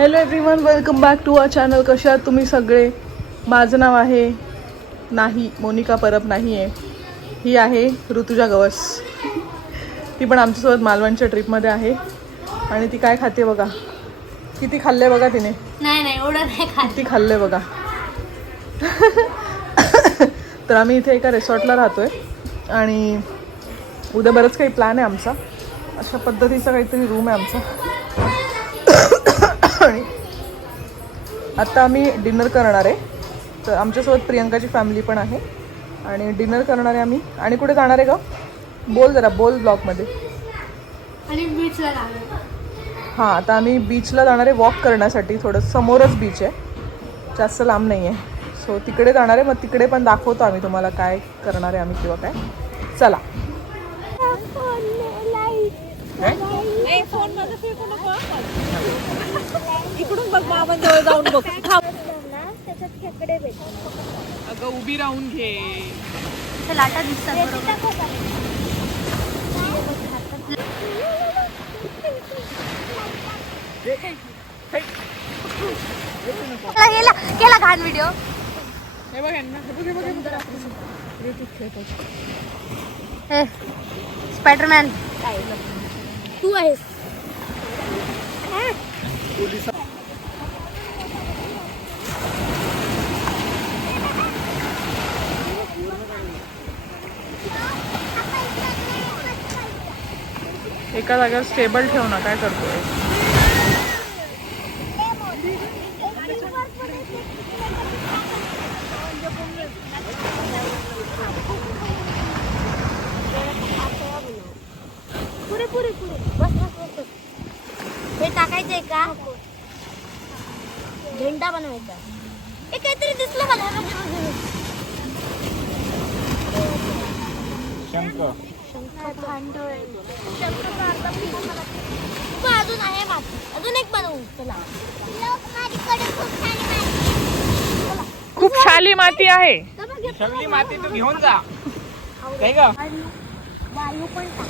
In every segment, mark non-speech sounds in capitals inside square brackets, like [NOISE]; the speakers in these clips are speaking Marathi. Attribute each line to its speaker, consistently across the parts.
Speaker 1: Hello everyone welcome back to our channel आहात तुम्ही सगळे? माझं नाव आहे नाही मोनिका परब नाही आहे ही आहे ऋतुजा गवस. ती पण आमच्यासोबत मालवणच्या ट्रिपमध्ये आहे. आणि ती काय खाते बघा? किती खाल्ले बघा तिने.
Speaker 2: नाही नाही एवढं नाही खात.
Speaker 1: किती खाल्ले बघा. [LAUGHS] तर आम्ही इथे एका रिसॉर्टला राहतोय. आणि उद्या बरंच काही प्लॅन आहे आमचा. अशा पद्धतीचा काहीतरी रूम आहे आमचा. आणि आत्ता आम्ही डिनर करणार आहे. तर आमच्यासोबत प्रियंकाची फॅमिली पण आहे. आणि डिनर करणार आहे आम्ही. आणि कुठे जाणार आहे का बोल जरा बोल ब्लॉगमध्ये.
Speaker 2: आणि बीचला
Speaker 1: हां आता आम्ही बीचला जाणार आहे वॉक करण्यासाठी. थोडं समोरच बीच आहे. जास्त लांब नाही आहे. सो तिकडे जाणार आहे. मग तिकडे पण दाखवतो आम्ही तुम्हाला काय करणार आहे आम्ही किंवा काय. चला. इकडून बघ मामांजवळ जाऊन बघ. [LAUGHS]
Speaker 2: त्याच्यात खेकडे भेटतात.
Speaker 1: अगं उभी राहून घे.
Speaker 2: लाटा दिसतात केला घाण व्हिडिओ
Speaker 1: हे बघ यांना. हे बघ, हे बघ, हे बघ.
Speaker 2: स्पायडरमॅन तू आहेस.
Speaker 1: एका जागेवर स्टेबल ठेव ना काय करतोय?
Speaker 2: पुढे पुढे पुढे. बस बस बस बस. हे टाकायचंय का? झेंडा बनवायचा. हे काहीतरी दिसलं मला.
Speaker 3: शंख
Speaker 2: शंख अजून आहे माझं. अजून एक बनवू. चला.
Speaker 1: खूप शाली माती आहे.
Speaker 3: सगळी माती तू घेऊन जा. काय ग?
Speaker 2: वायू पण टाक.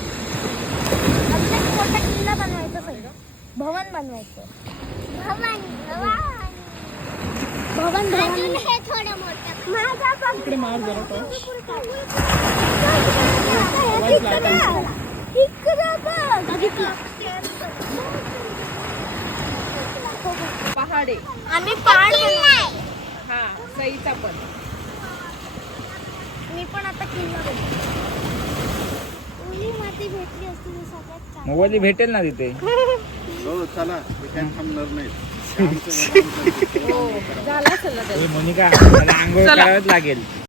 Speaker 2: अजून एक मोठा किल्ला बनवायचा भवन बनवायचं. भवन भवन. भवन हे थोडं मोठं. माझा पण
Speaker 1: इकडे मार जरा तो. पहाडे.
Speaker 2: आम्ही पहाड.
Speaker 1: हा सईचा पण.
Speaker 2: मी पण आता किल्ला बनवू ओली माती भेटली असती तर सगळ्यात चांगलं.
Speaker 3: मोबाईल भेटेल ना तिथे?
Speaker 4: हो चला. मी काय थांबणार नाही [LAUGHS]
Speaker 3: मोनिका मला आंघोळ करावंच लागेल.